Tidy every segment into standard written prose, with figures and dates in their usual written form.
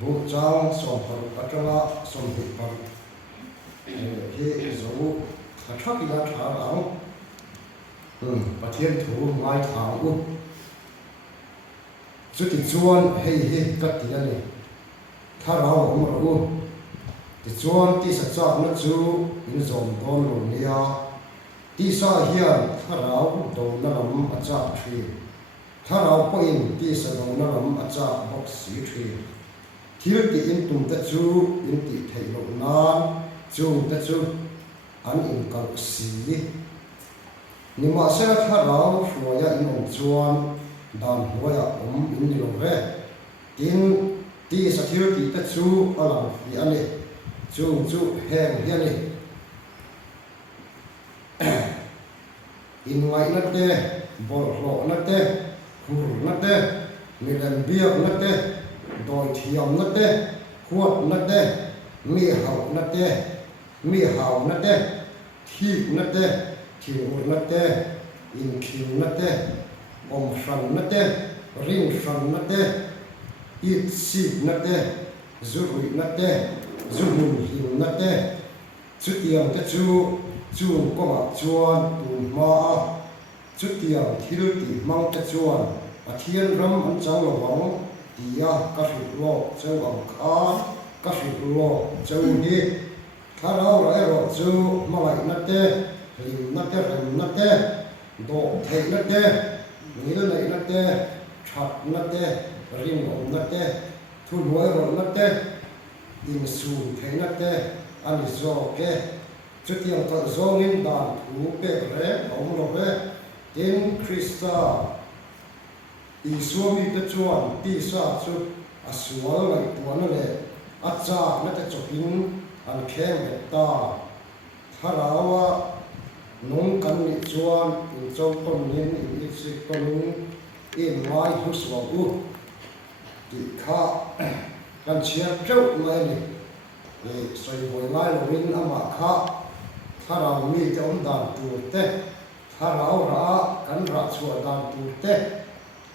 bu chang som paru atanga som hi paru he zo thak ila tha rang pathian thu mai thang u chu ti chuan hei kat ti ani tha rao om ro ti chuan ti sa chak na chu in zom don lo nia ti sa hian tha rao do na lam a cha thri tha rao po in ti sa do na lam a cha bok si thri thil ti in tum ta chu in ti thei lo nan chung ta chu an in kal si ni ma se tha rao hruaya in om chuan dan hruaya in ni lo ve in ti sa thil ti ta chu alang hi ani chung chu heng hi ani in ngai na te bol hlo na te hur na te milan biak na te doi thiam na te khuat na te mi hau na te thip na te thiur na te in khiu na te om hran na te ring hran na te it sip na te zurui na te zumun him na te chu tiang te chu ko ma chuan tu ma chu tiang thil ti mang te chuan pathian ram an chang lo wang tia ka hri lo cheu ang kha ka hri lo cheu ni tharau rai ro chu malai na te lim na te rem na te do thei na te nil nei na te that na te ring om na te thu loi ro na te in su thei na te ani zo ke chu tiang ta zong in dan thu pe re om lo ve tin krista Iswami te chuan ti sa chu aswal lai tuan le acha na te chokin an khem ta tharawa nong kan ni chuan in chau kon nin in si kon in mai hu swa u ti kha kan chia trau mai ni le soi boi lai lo in ama kha tharaw mi te om dan tu te tharaw ra kan ra chua dan tu te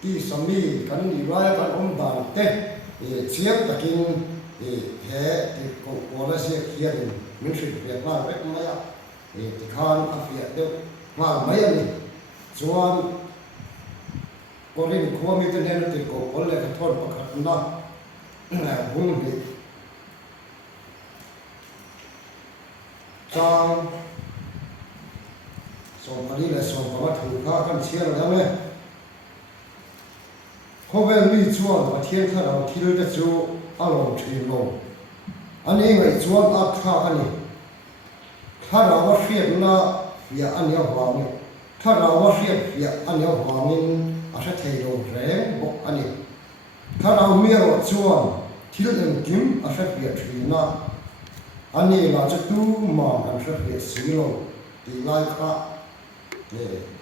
ti sami kan ni rai kan om dan te chiang takin he ti ko wala se khian min thri ve ma vek ma ya ti khan a fia de ma mai ani chuan ko rin ko mi te nen ti ko ko le ka thon pakhat na bung ni chang so mari le so ba thu kha kan chiang la me Hovel mi chuan pathian tharau thil te chu along thin lo ani ngai chuan a kha ani tharau wa hriat na ya ani awang tharau wa hriat ya ani awangin a hra thei lo reng bok ani tharau mi ro chuan thil en kim a hra hriat thina ani la chu tu ma kan hra hriat si lo ti lai kha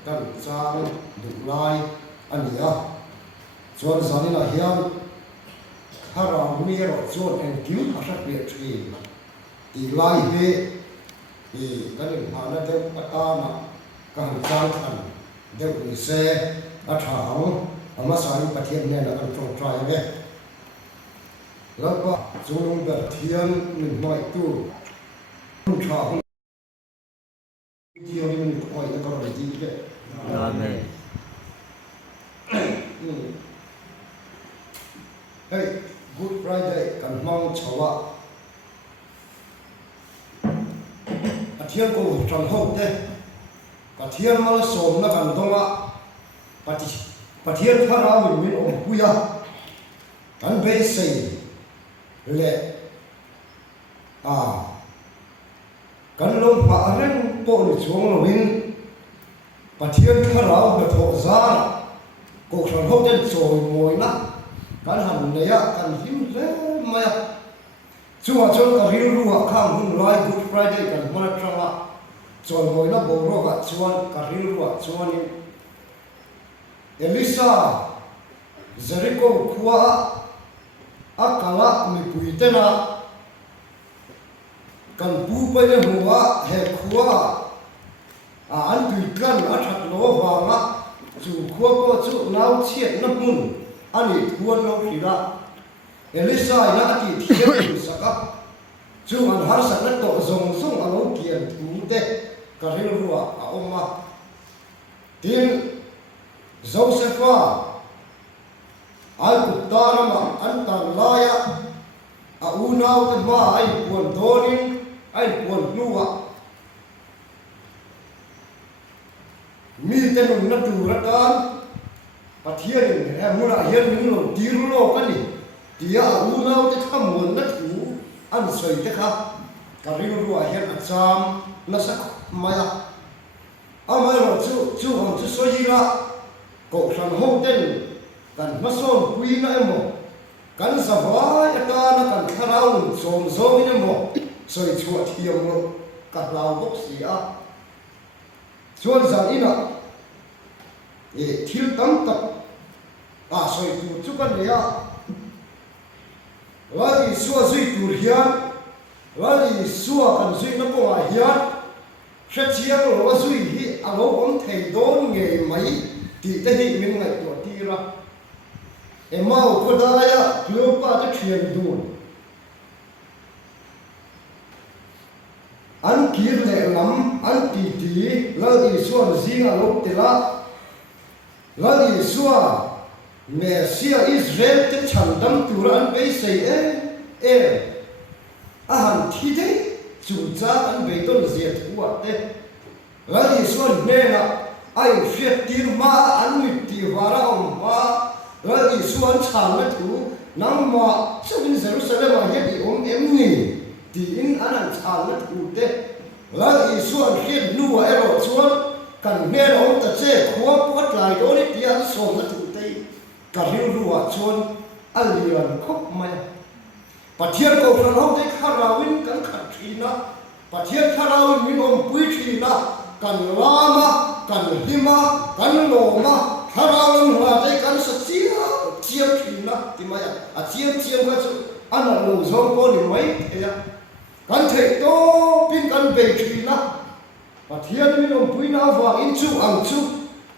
kan chang du lai ani a chuan zanina hian tharau mi ro chuan en kim a hra hriat thi ti lai he kan in hana de patana kan chang khan de ni se a thang ama sai pathian ne na kan tong trai ve lapa chulung ber thian min mai tu tha hong thian min oi na ka ro ti ke amen hey good friday kan mang chawa pathian ko tang ho te pathian mal som na kan donga pathian phara min om puya kan be sei le kan lom pa ren po ni chuang lo in pathian phara be tho za ko tang ho ten choi moi na kan han ne ya kan him re ma ya chuwa chon ka ri ru ha khang hun lai good friday kan ma tranga choi moi na bo ro ga chuan ka ri ru ha chuan in Elisa Jericho khuwa akala mi puitena kan pu pa ne huwa he khuwa an tuitlan a that lo wanga chu khuwa ko chu nau chiat na mun ani thuan lo hrira Elisa ina ati thiam saka chu an har sak na to zong zong alo kian thu te ka ril ruwa a oma tin Josepha ai kutarama antan laya a unaw te ma ai puan donin ai puan nuwa mi te nun na turatan pathian he mura hian min lo tir lo kani tia a unaw te thamon na thu an soi te kha ka ril ruwa hian a cham na sak maya amai lo chu hom chu soila ko san ho ten kan mason puina emo kan savai ata na kan kharau som zo in emo soi chua thiam lo ka lau bok sia chuan zan ina thil tam tak soi tu chu kan ria lai suwa zui tur hian lai suwa kan zui na po hian chiang lo zui hi alo om thei don nge mai ti te hi min ngai to tira emau kodaya lupa te thian dun an kir le lam an ti la di suan zinga lo te la di suwa Mesia Israel te chandam turan be sei ahan thi te chu cha an be ton zia thua te la di suan ne na ai fiat tir ma an mi ti wara om ma la di suan chan na thu nang ma chun Jerusalem a he om em ni ti in anan chan na thu te la di suan khiet nu wa ero chuan kan ne ro ta che khuwa pot lai do ni ti an som na thu te ka ril ruwa chuan alian khop mai pathian ko phran ho te kharawin kan khat thina pathian kharawin min om pui thina kan lama kan hima kan loma kharawin hla te kan satsia chiam thina ti mai a chiam ka chu ana lo zong ko ni mai ya kan thei to pin kan be thina pathian min om pui na wa in chu ang chu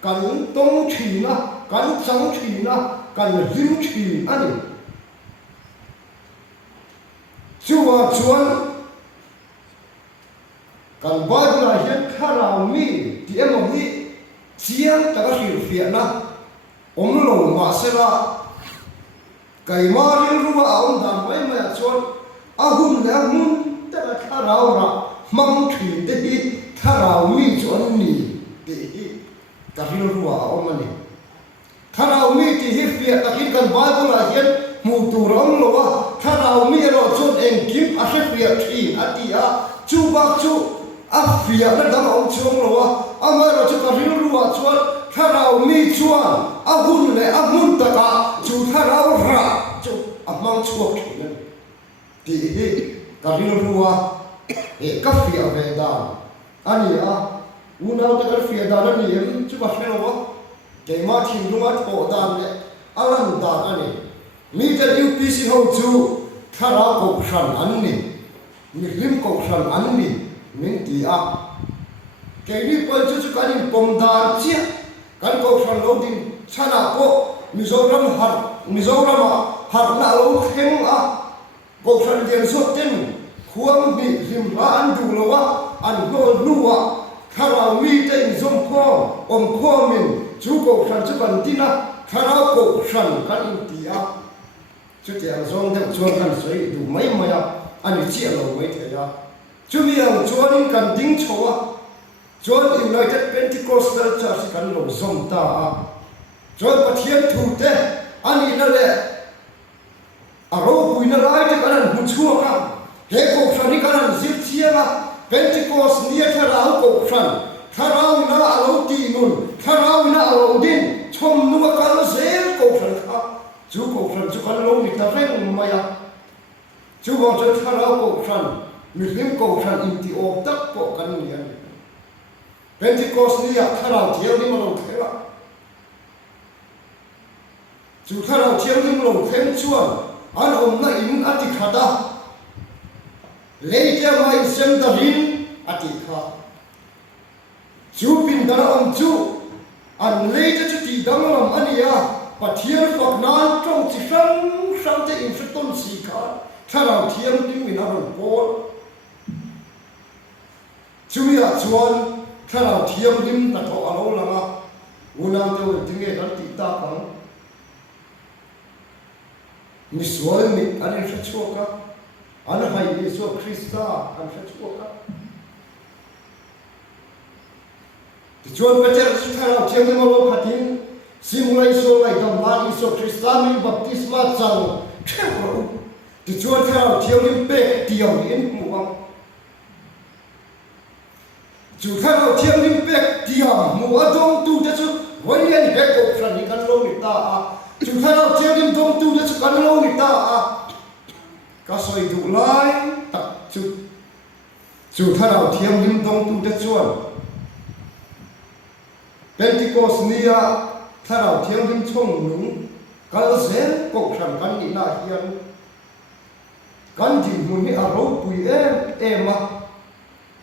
kan tong thina kan chang thina kan him thin ani chuan kan Bible hian kharau mi ti emo hi chiang ta ka hil fiana om lo ma sela kai ma rin ruwa om dam mai ma chuan ahun le mun ta ka kharau ra mang thri te hi kharau mi chuan ni ti hi ka hil ruwa om ani kharau mi ti hi fia ta kin kan Bible hian mu tu ram lo wa kharau mi ro chuan en kim a he fia thi atia chu ba chu afia na dam om chung lo wa amai ro chu ka ril ruwa chuan kharau mi chuan ahun le amun ta ka chu kharau ra chu amang chuak thina ti hi ka ril ruwa ka fia ve da ani a unau ta ka fia da na ni em chu ba hlo wa ke ma thim ruwa po dan le alam da ani mi ta UPC ho chu kharau ko khan an ni mi lim ko khan an ni min ti a ke ni pon chu kan in pom da chia kan ko khan lo din chana ko Mizoram har na lo khem a ko khan dian so ten khuang bi lim la an du lo wa an lo nuwa kharau mi te zom ko om ko min chu ko khan chu ban tina kharau ko khan kan in ti a chu te ang zong te chuan kan soi du mai maya ani chi lo mai the ya chu mi ang chuan in kan ding chowa chuan United Pentecostal Church kan lo zom ta a chuan pathian thu te ani na le aro puina rai te kan hu chua ka he ko khan ni kan zir chianga Pentecost nia tharau ko khan tharau na alo ti nun tharau na alo din chom nu ka lo zel ko khan kha chu ko khan chu kan lo ni ta reng maya chu bo chu tharau ko khan mi lim ko khan in ti op tak ko kan ni ani Pentecost nia tharau thiau ni ma lo khela chu tharau thiau ni ma lo khem chuan an om na in ati khada leja mai sem da rin ati kha chu pin da om chu an leja chu ti dang lam ania và thiên Phật nan trong chỉ sang sang thế in sẽ tôn sĩ cả thay nào thiên tiếng mình ăn bố chú ý chuan thay nào thiên tiếng ta thọ lâu lắm à unang tiêu tiếng nghe đang tít ta bằng mi suy mi anh sẽ chua cả anh hay Giêsu Christa anh sẽ chua cả thì chuan bây giờ thay nào thiên tiếng lâu phát tiếng simulai so lai dam la Giêsu Christa mi baptisma chang kheo thì chuan thay nào thiên tiếng pe tiang in muang chủ thay nào thiên tiếng pe tiang muang dong tu cho chúวันนี้เด็กก็ฟังกันลงนิตาจุดที่เราเที่ยวดินตรงตู้จะกันลงนิตาก็สวยดูไล่ตัดจุดที่เราเที่ยวดินตรงตู้จะชวนเป็นที่โกสเนียถ้าเราเที่ยวดินช่องหนุ่มก็เสียก็ฟังกันนี่น่าเฮียนกันที่มุนนี่อารมณ์ปุยเอ็ม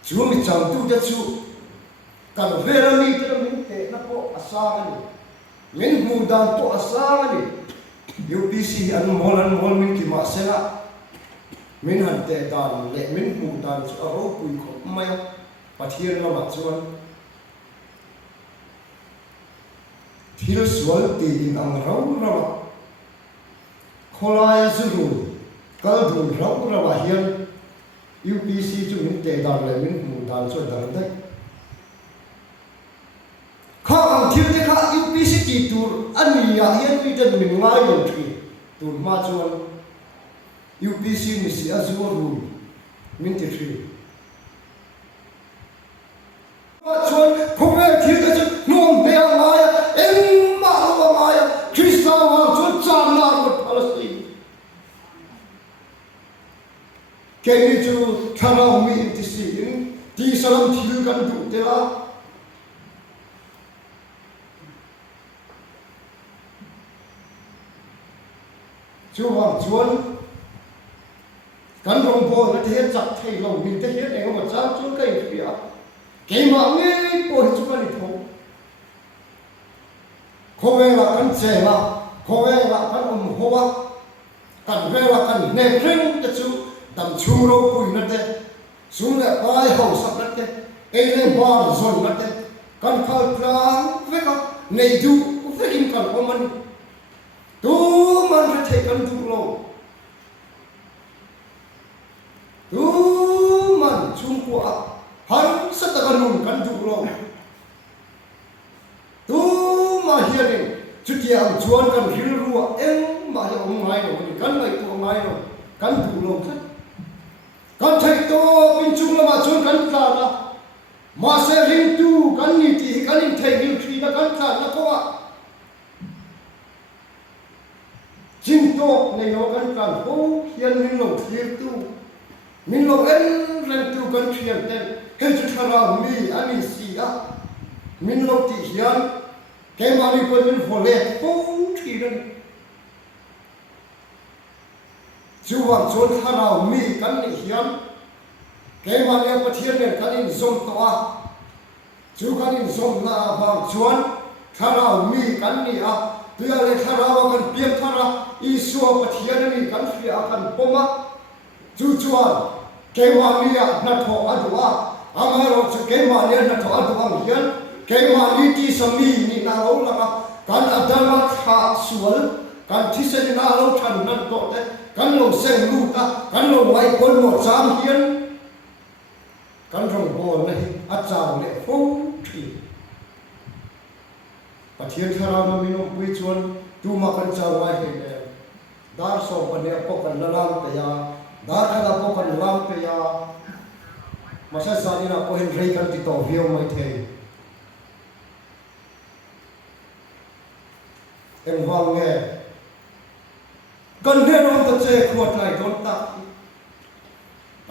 จู่มิจังตู้จะชูกันเวลามีเรื่องนี้เนะก็อาสานี่มินมูดันก็อาสานี่ยูพีซีอันมอลมินที่มาเสนามินหันเตะดันเละมินมูดันจะเอาปุยขบไม่ปะเทียนเรามาชวนที่เราสวนตีดินอังเราโคลายสุรุก็ดูเราเฮียนยูพีซีจุมินเตะดันเละมินมูดันช่วยดันได้ข้าอังเทียนที่ข้ายูพีซีจีตูอันนี้ยังมีแต่หนึ่งง่ายอย่างที่ตูมาชวนยูพีซีนี่สิอาจจะรู้มินติทรีมาชวนพวกเราที่จะนุ่มเบียร์มาเอ็มมาลงมาคริสต์มาชวนจานนาบุตรพาเลสไตน์แค่นี้จูท่าเรามีอิทธิสินที่สลัมที่ดูกันดูเท่าchú hoàng chuan cán rồng bò nó thế chặt thay lòng mình thế hết này mà sao chú cây kia cái mà nghe bò chú cái này thôi khó về là cán chè mà khó về là cán hoa cán về là cán nè rinh cho chú đầm chú râu bùi nó thế xuống lại vai hậu sập nó thế ấy lên bò rồi nó thế cán khơi trắng với con này chú với kim cán của mình tu man phải thấy cần tu lâu tu man chung qua hắn rất là cần cần tu lâu tu mà hiện nay chút tiền chuan cần hiểu rùa em mà cho ông ngay rồi cần này tu ngay rồi cần tu lâu hết cần thấy to bên chung là mà chuan cần cả là mà sẽ hình tu cần như thì cần hình thấy như khi là cần cả là có chính tốt này nó cần cần cố hiện mình lồng thiền tu mình lồng em lần tu cần thiền tên cái chút thà ra mi anh xì á mình lồng thì hiện cái mà mình cần mình phổ lệ cố thì đó chú hoàng chốn thà ra mi cần hiện cái mà mình có thiền này cần mình dùng to chú cần mình dùng là hoàng chốn thà ra mi cần đi à tôi là thà ra cần biếng thà ra Isu apa tiada ni kan free akan poma tujuan kemania na tho adua amaro se kemania na tho adua hian kemani ti sami ni na lo la kan adama kha sual kan thisen na lo than nan to te kan lo seng lu ta kan lo wai kon mo cham hian kan rong bo nei achang le fo thi pathian thara ma mino pui chuan tu ma kan chawai he dar so pane pokan lalam pe ya dar khala pokan lam pe ya masa sani na ko hen rei kan ti to view mai the em wang nge kan de rom ta che khuat lai don ta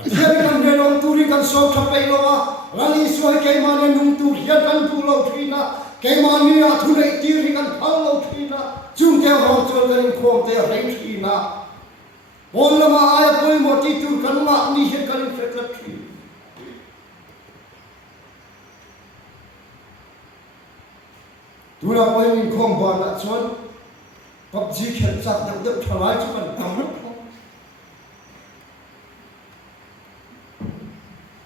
hian kan de rom turi kan so tha pe lo wa rali so ke mane nung tu hian kan tu lo thina ke mani a thu nei ti ri kan phal lo thina chung theo hong chôn cái khom theo đánh khi na bốn là mà ai coi một tí tu cắn mạng đi hiện cái phết lật khi tu là coi mình khom bòn đã chôn PUBG khen chặt được thoải mái chứ còn tắm lắm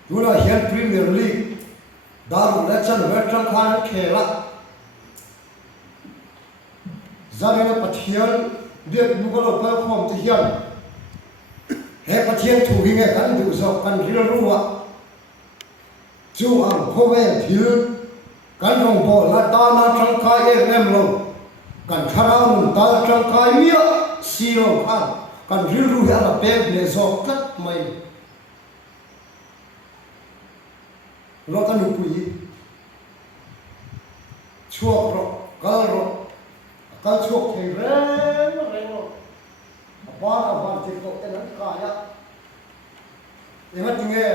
đúng là hiện Premier League đã đủ đã chân với trong khán khe lạ gia đình là Pathian việc nu có lộc phải phòng thì hiện hệ Pathian thủ hình cái căn đủ dọc căn riêng luôn ạ chú ăn khô về thiếu căn rồng bộ là ta na trong khai em lòng căn khara nung ta trong khai mía xì lòng ăn căn riêng luôn là bèn để dọc cắt mày lo căn nụ quỷ chuộc rồi cái chuộc thì rén rồi ba là hoàn chỉnh cậu tên hắn cả nhá để mắt nghe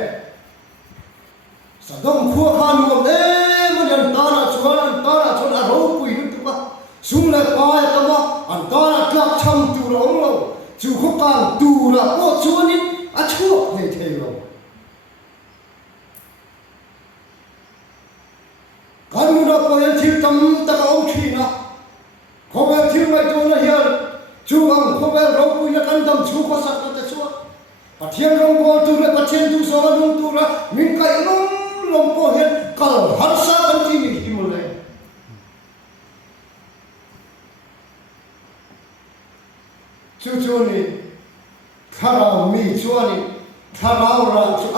sao đông khua khan luôn đấy mà nhận ta là chỗ là râu quỷ nữa mà xuống lại coi tao mà anh ta là các trăm tù là ông lâu chú không càng tù là có chúa đi chuộc thì thế rồi cái người đó có những thiếu tâm ta ông khi nào không phải thiếu mấy tôi là hiện chú bằng không phải rau cùi là căn tâm chú có sắc là chúa và thiên rong bò tu là và thiên tu so là tu là mình cái lông bò hiện cả hạt sa căn chi mình hiểu rồi chú này khara mi chú này khara ra chú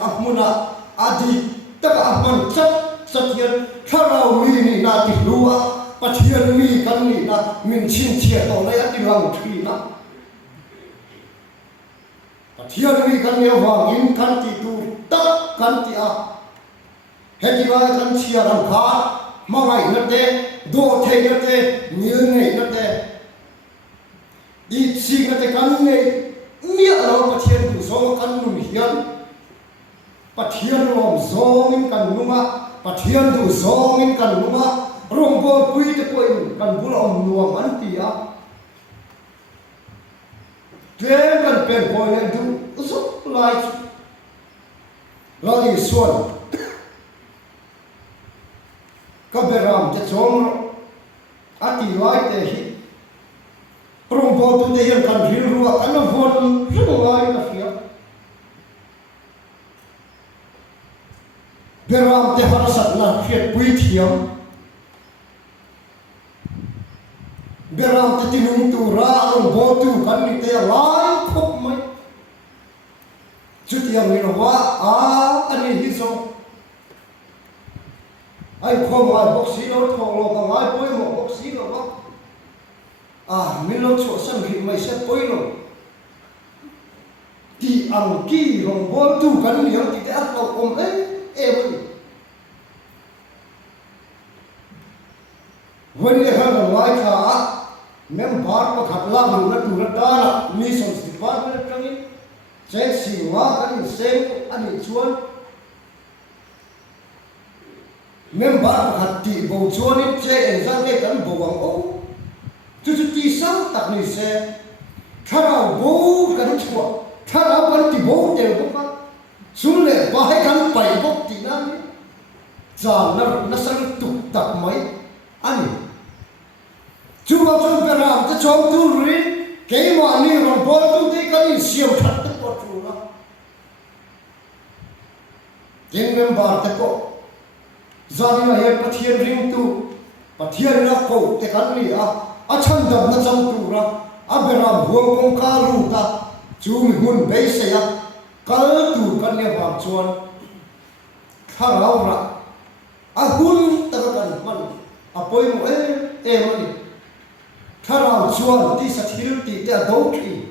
ahmuna adi tất cả ahman chất hiện khara mi này là tỷ lúa và thiên mi căn này là mình xin thiệt ở đây ăn đi hoàng thủy lắm và thiên mi căn này hoàng in căn tỷ tu tất căn tỷ hết đi vào căn chia làm khá mà ngày nữa thế đồ thế nữa thế như ngày nữa thế ít gì nữa thế căn này nghĩa là và thiên tu số căn nung hiền và thiên lòng gió mình căn nung và thiên tu gió mình căn nung rong bol kui te koi kan bula nuam an tia tren kan pen koi le du zuk lai lagi suan ka beram te chom ati lai te hi rong bol tu te hian kan ril ruwa kan von rung lai ka fia beram te har sat na khiet pui thiam beram te tinung tu ra ang bo tu kan ni te lai khop mai chu tiang ni wa ani hi so ai khom ai boxi lo thong lo ka ngai poi mo boxi lo wa min lo chu san hi mai se poi lo ti ang ki rong bo tu kan ni ang ti te at ko kom mai when you have a like mem bar ko khatla lu na tu na ta na mi som department tangi che si wa kan se ani chuan mem bar ko khatti bo chuan che exam ke kan bo wang o tu ti sam tak ni se khara bo kan chua khara ban ti bo te bo ka sum le ba hai kan pai bo ti na ni cha na sang tu tak mai ani chú bảo chú phải làm cho chồng tu rin cái mà ni còn bố tu thì cái gì siêu thật tất cả chú đó chính mình bảo tất cả gia đình là hiện thiên ring tu và thiên là cổ cái cái gì chân đầm nó chân tu ra phải làm huống công ca lu ta chú mình muốn bây giờ cái tu cái này vào chuan khá lâu ra hun ta cái mình bôi một em này khara chuan ti sa thil ti te do thi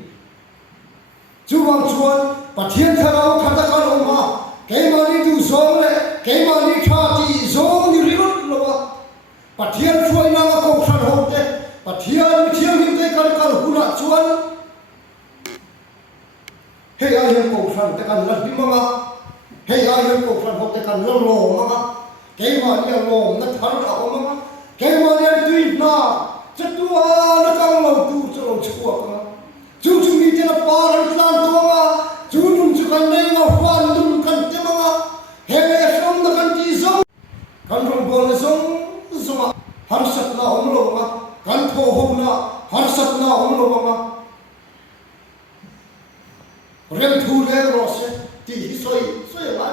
chu wang chuan pathian khara khata ka lo ma ke ma ni tu zong le ke ma ni tha ti zong ni rit lo wa pathian chuai na ko khan ho te pathian thiam hin te kal kal huna chuan he ai hen ko khan te kan la di ma he ai hen ko khan ho te kan lo lo ma ke ma ni lo na thar ka o ma ke ma ni tu na chất tua nó cao lâu tu cho lâu chua mà chúng đi theo ba lần lan tua mà chúng chỉ cần đây mà hoàn đúng cần thế mà hệ xong nó cần gì xong cần rong bồn nó xong xong à hắn sạch là ông lâu mà cần thô hồn là harsat na lo mama rem thu le ro se ti soi la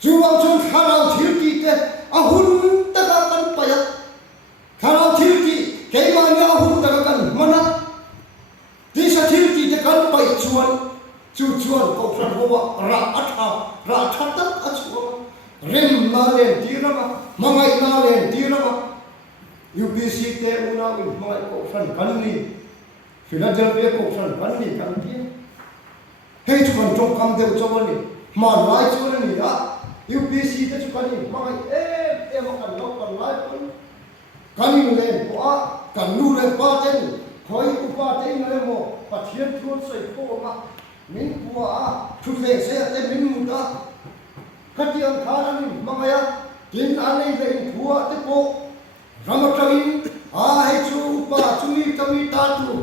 chuang chung kharau thil ki te ahun ta ka kan pa ya kharau thil ki ke ma nya ahun ta ka kan mana ti sa thil ki te kan pai chuan ko phan ho ra tha ta a chuang rem na len ti ra mangai na len ti ra UPC te una mangai ko phan kan ni Philadelphia ko phan kan ni kan ti hei chuan trong kam deu chawan ni ma lai chuan ni ya UPC te chuan ni mangai e ma kan lo kan lai kan ni len ko a kan nu le pa chen khoi upa te le mo pathian thun sai ko ma min bua thu le se te min mu ta khatiam khara ni mangaya tin anei le bua te ko ramatawin he chu upa chumi kami ta tu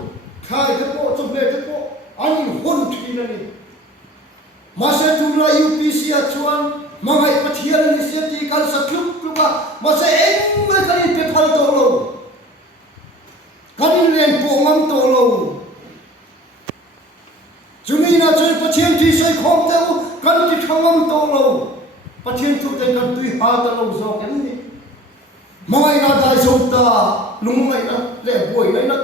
khai te ko chu le te ko ani hon thina ni masa tu la UPC a chuan mangai pathian ni se ti kal sa thuk ka masa eng ma kani pe phal to lo kani len po ngam to lo chumi na choi pathian ti sai khom te u kan ti thangam to lo pathian tu te kan tui ha ta lo zo kan ni mangai na dai zo ta lungai na le boi na na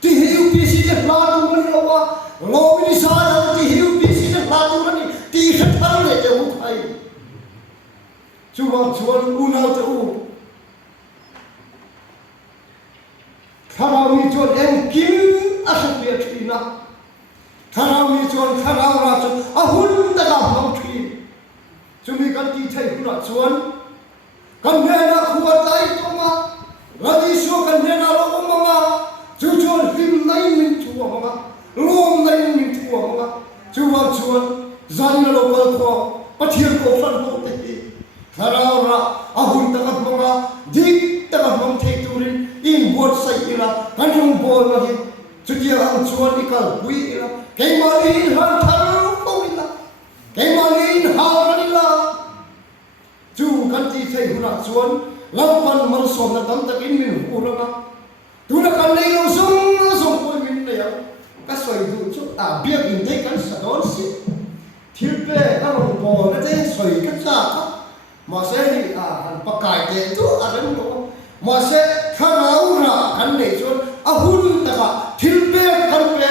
ti UPC te la tu man lo wa lo mi sa ya ti UPC te la tu ni ti khat thar le te u thai chuan u na te u kharau mi chuan em kim a sa pia thina kharau mi chuan kharau ra chu a hun ta ga hong thi chumi kan ti thai hu ra chuan kan ne na khuwa tai to ma radi so kan ne na lo ma chu chuan lim nai min chu ma lom nai min chu ma chuan zan na lo kal ko pathian ko fan ko te kharau ra a hun ta ga ma dik ta ga hong thei turin in bot sai ila kan hong bol na hi chu ti ang chuan ikal hui ila cái mà in hoàn thành không đi là cái mà in hào ra đi là chú cần chỉ thấy hụt xuống lâu phần mang sồn là tấm tắc in mình hụt ra tu là cần lấy lâu sống quên mình này các sợi dù chút biết in thấy cái sản đó xí thiếu bê các đồng bò nó thế sợi các giá mà sẽ đi hành bạc cải thế tu đến đó mà sẽ khá ráo ra cần để cho hun ta thiếu bê cần bê